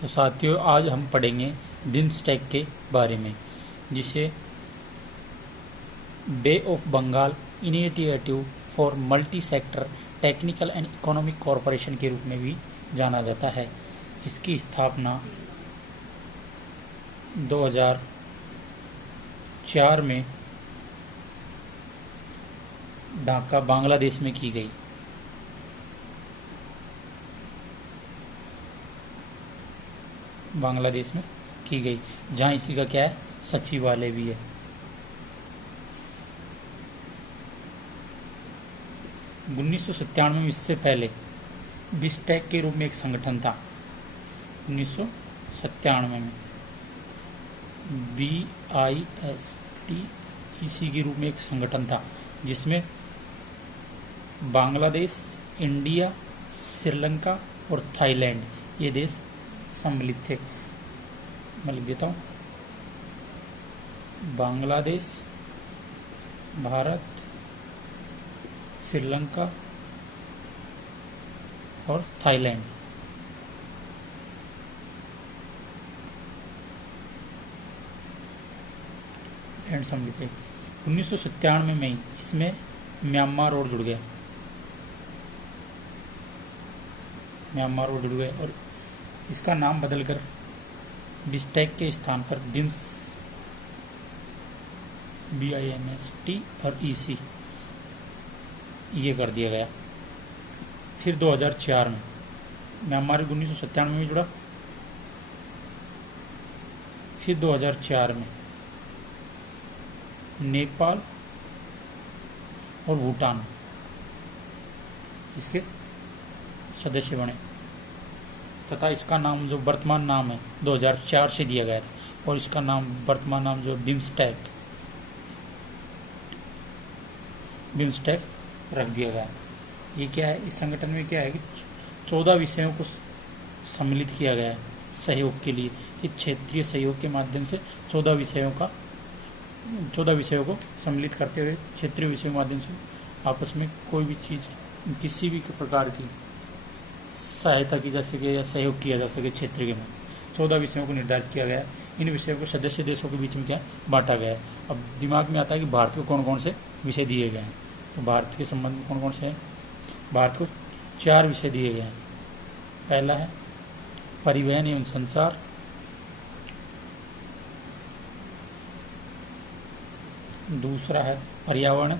तो साथियों, आज हम पढ़ेंगे बिम्स्टेक के बारे में, जिसे Bay of Bengal initiative for multi sector technical and economic corporation के रूप में भी जाना जाता है। इसकी स्थापना 2004 में ढाका, बांग्लादेश में की गई। बांग्लादेश में की गई, जहां इसी का क्या है, सचिवालय भी है। उन्नीस सौ 97 में इससे पहले बिस्टेक के रूप में एक संगठन था। 1997 में BIST के रूप में एक संगठन था, जिसमें बांग्लादेश, इंडिया, श्रीलंका और थाईलैंड ये देश सम्मिलित थे। मैं लिख देता हूँ, बांग्लादेश, भारत, श्रीलंका और थाईलैंड। एंड सम्मिलित थे। 1997 में इसमें म्यांमार और जुड़ गया। और इसका नाम बदलकर बिस्टेक के स्थान पर BIMST और EC ये कर दिया गया। फिर 2004 में म्यांमार 1997 में जुड़ा। फिर 2004 में नेपाल और भूटान इसके सदस्य बने, तथा इसका नाम जो वर्तमान नाम है 2004 से दिया गया था, और इसका नाम वर्तमान नाम जो बिम्स्टेक रख दिया गया। ये क्या है, इस संगठन में क्या है कि 14 विषयों को सम्मिलित किया गया है सहयोग के लिए, कि क्षेत्रीय सहयोग के माध्यम से 14 विषयों को सम्मिलित करते हुए क्षेत्रीय विषयों के माध्यम से आपस में कोई भी चीज़, किसी भी प्रकार की सहायता की जा सके या सहयोग किया जा सके क्षेत्र के में 14 विषयों को निर्धारित किया गया है। इन विषयों को सदस्य देशों के बीच में क्या बांटा गया है। अब दिमाग में आता है कि भारत को कौन कौन से विषय दिए गए हैं। तो भारत के संबंध में कौन कौन से हैं, भारत को 4 विषय दिए गए हैं। पहला है परिवहन एवं संचार, दूसरा है पर्यावरण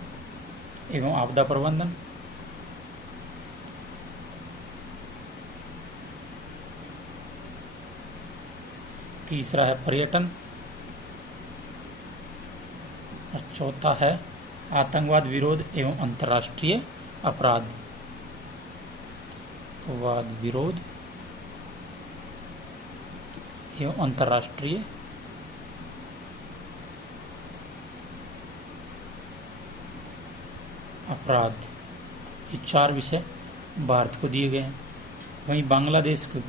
एवं आपदा प्रबंधन, तीसरा है पर्यटन, और चौथा है आतंकवाद विरोध एवं अंतर्राष्ट्रीय अपराध। वाद विरोध एवं अंतर्राष्ट्रीय अपराध, ये 4 विषय भारत को दिए गए हैं। वहीं बांग्लादेश को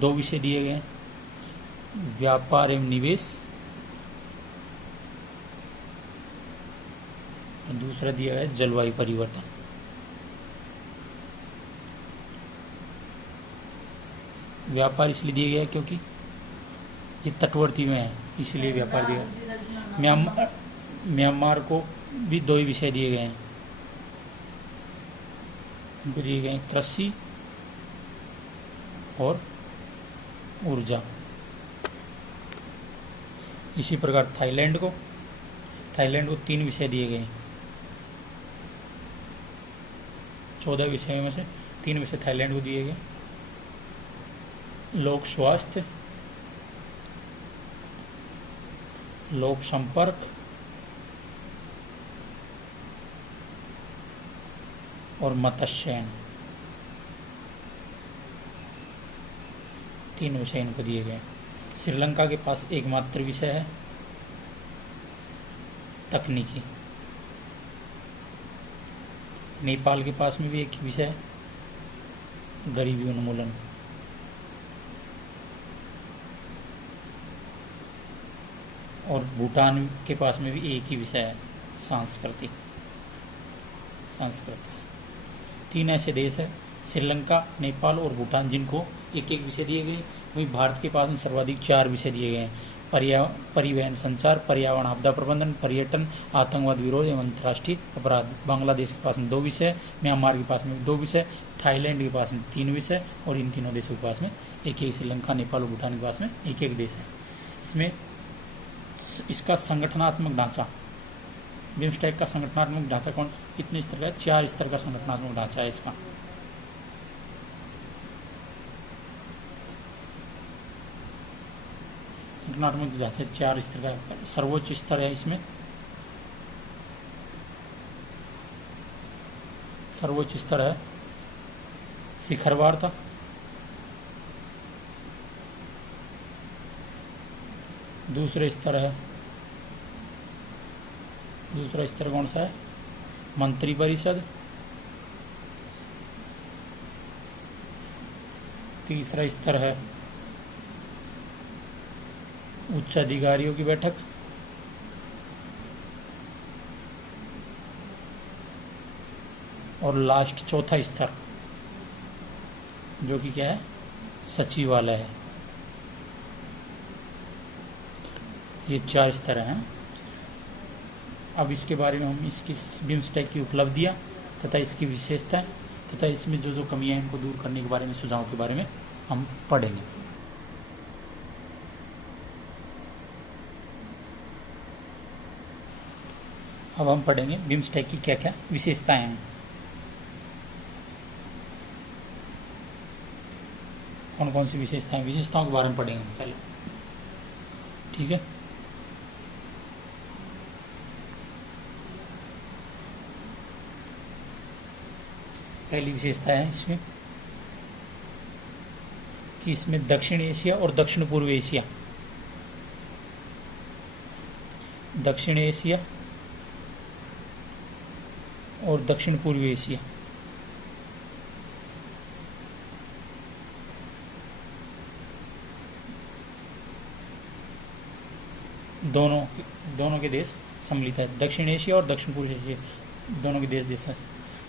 2 विषय दिए गए हैं, व्यापार एवं निवेश, और दूसरा दिया गया है जलवायु परिवर्तन। व्यापार इसलिए दिया गया क्योंकि ये तटवर्ती में है, इसलिए व्यापार दिया। म्यांमार को भी 2 ही विषय दिए गए हैं, उनको दिए गए हैं कृषि और ऊर्जा। इसी प्रकार थाईलैंड को 3 विषय दिए गए हैं। 14 विषयों में से 3 विषय थाईलैंड को दिए गए, लोक स्वास्थ्य, लोक संपर्क और मत्स्यन, 3 विषय इनको दिए गए। श्रीलंका के पास एकमात्र विषय है तकनीकी। नेपाल के पास में भी एक विषय है गरीबी उन्मूलन। और भूटान के पास में भी एक ही विषय है संस्कृति। 3 ऐसे देश है श्रीलंका, नेपाल और भूटान, जिनको एक एक विषय दिए गए। वहीं भारत के पास में सर्वाधिक 4 विषय दिए गए हैं। परिवहन संचार, पर्यावरण आपदा प्रबंधन, पर्यटन, आतंकवाद विरोध एवं अंतर्राष्ट्रीय अपराध। बांग्लादेश के पास में 2 विषय, म्यांमार के पास में 2 विषय, थाईलैंड के पास में 3 विषय और इन तीनों देशों के पास में एक एक, श्रीलंका, नेपाल और भूटान के पास में एक एक देश है। इसमें इसका संगठनात्मक ढांचा, बिम्स्टेक का संगठनात्मक ढांचा कौन कितने स्तर का है? 4 स्तर का संगठनात्मक ढांचा है इसका। संगठनात्मक ढांचा 4 स्तर का। सर्वोच्च स्तर है इसमें, सर्वोच्च स्तर है शिखर वार्ता, दूसरा स्तर कौन सा है? मंत्री परिषद, तीसरा स्तर है उच्च अधिकारियों की बैठक, और लास्ट चौथा स्तर जो कि क्या है? सचिवालय है। ये 4 स्तर हैं। अब इसके बारे में हम इसकी बिम्स्टेक की उपलब्धियां तथा इसकी विशेषताएं तथा इसमें जो जो कमियां हैं इनको दूर करने के बारे में, सुझावों के बारे में हम पढ़ेंगे। अब हम पढ़ेंगे बिम्स्टेक की क्या क्या विशेषताएं हैं। कौन कौन सी विशेषताएं, विशेषताओं के बारे में पढ़ेंगे पहले, ठीक है। पहली विशेषता है इसमें कि इसमें दक्षिण एशिया और दक्षिण पूर्व एशिया, दक्षिण एशिया और दक्षिण पूर्व एशिया दोनों के देश सम्मिलित है। दक्षिण एशिया और दक्षिण पूर्व एशिया दोनों के देश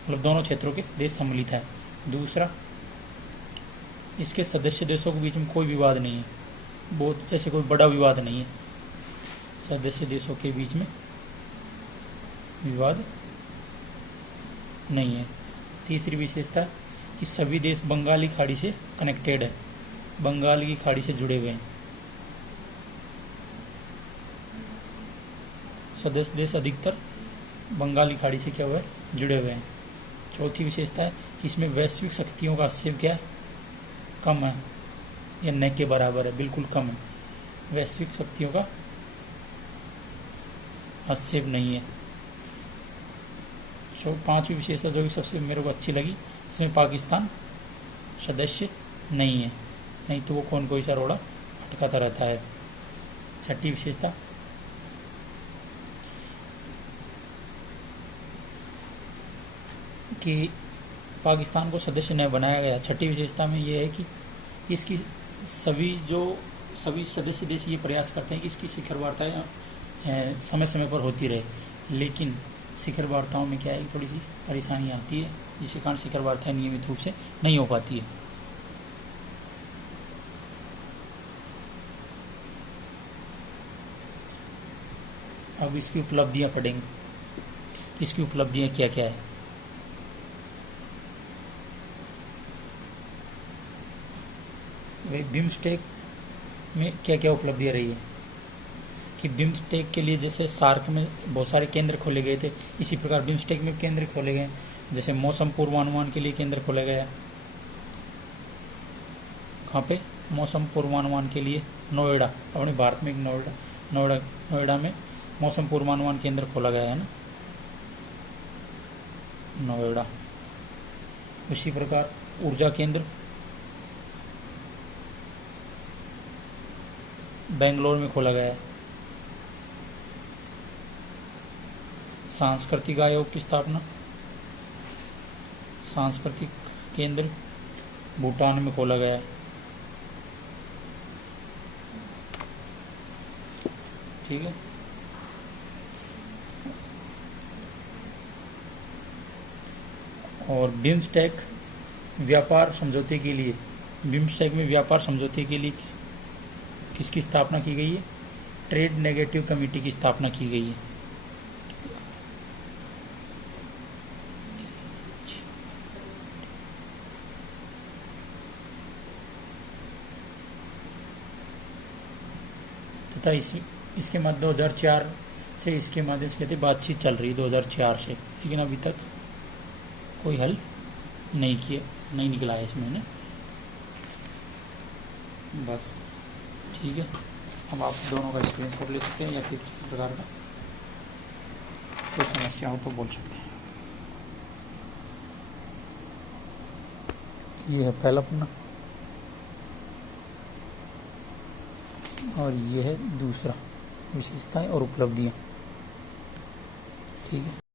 मतलब दोनों क्षेत्रों के देश सम्मिलित है। दूसरा, इसके सदस्य देशों के बीच में कोई विवाद नहीं है, बहुत ऐसे कोई बड़ा विवाद नहीं है, सदस्य देशों के बीच में विवाद नहीं है। तीसरी विशेषता कि सभी देश बंगाली खाड़ी से कनेक्टेड है, बंगाल की खाड़ी से जुड़े हुए हैं, सदस्य देश अधिकतर बंगाली खाड़ी से क्या हुआ है? जुड़े हुए हैं। चौथी विशेषता है कि इसमें वैश्विक शक्तियों का हस्तक्षेप क्या है? कम है या न के बराबर है, बिल्कुल कम है। वैश्विक शक्तियों का हस्तक्षेप नहीं है। पांचवी विशेषता जो कि सबसे मेरे को अच्छी लगी, इसमें पाकिस्तान सदस्य नहीं है, नहीं तो वो कोई सा रोड़ा अटकाता रहता है। छठी विशेषता कि पाकिस्तान को सदस्य न बनाया गया। छठी विशेषता में ये है कि इसकी सभी सदस्य देश ये प्रयास करते हैं कि इसकी शिखर वार्ताएं समय समय पर होती रहे, लेकिन शिखर वार्ताओं में क्या है, थोड़ी सी परेशानी आती है, जिसके कारण शिखर वार्ताएं नियमित रूप से नहीं हो पाती है। अब इसकी उपलब्धियां पढ़ेंगे, इसकी उपलब्धियां क्या क्या है। बिम्स्टेक में क्या क्या उपलब्धियां रही है कि बिम्स्टेक के लिए जैसे सार्क में बहुत सारे केंद्र खोले गए थे, इसी प्रकार बिम्स्टेक में केंद्र खोले गए। जैसे मौसम पूर्वानुमान के लिए केंद्र खोला गया, कहाँ पे? मौसम पूर्वानुमान के लिए नोएडा, अपने भारत में एक नोएडा में मौसम पूर्वानुमान केंद्र खोला गया है ना, नोएडा। उसी प्रकार ऊर्जा केंद्र बेंगलोर में खोला गया है। सांस्कृतिक आयोग की स्थापना, सांस्कृतिक केंद्र भूटान में खोला गया है। ठीक है। और बिम्स्टेक व्यापार समझौते के लिए, बिम्स्टेक में व्यापार समझौते के लिए किसकी स्थापना की गई है? ट्रेड नेगेटिव कमेटी की स्थापना की गई है। तथा इसके बाद 2004 से इसके माध्यम से कहते बातचीत चल रही 2004 से, लेकिन अभी तक कोई हल नहीं निकला है इसमें ने। बस ठीक है, अब आप दोनों का स्क्रीनशॉट ले सकते हैं या फिर किसी प्रकार का कोई समस्या हो तो बोल सकते हैं। ये है पहला पन्ना और ये है दूसरा, विशेषताएं और उपलब्धियां। ठीक है।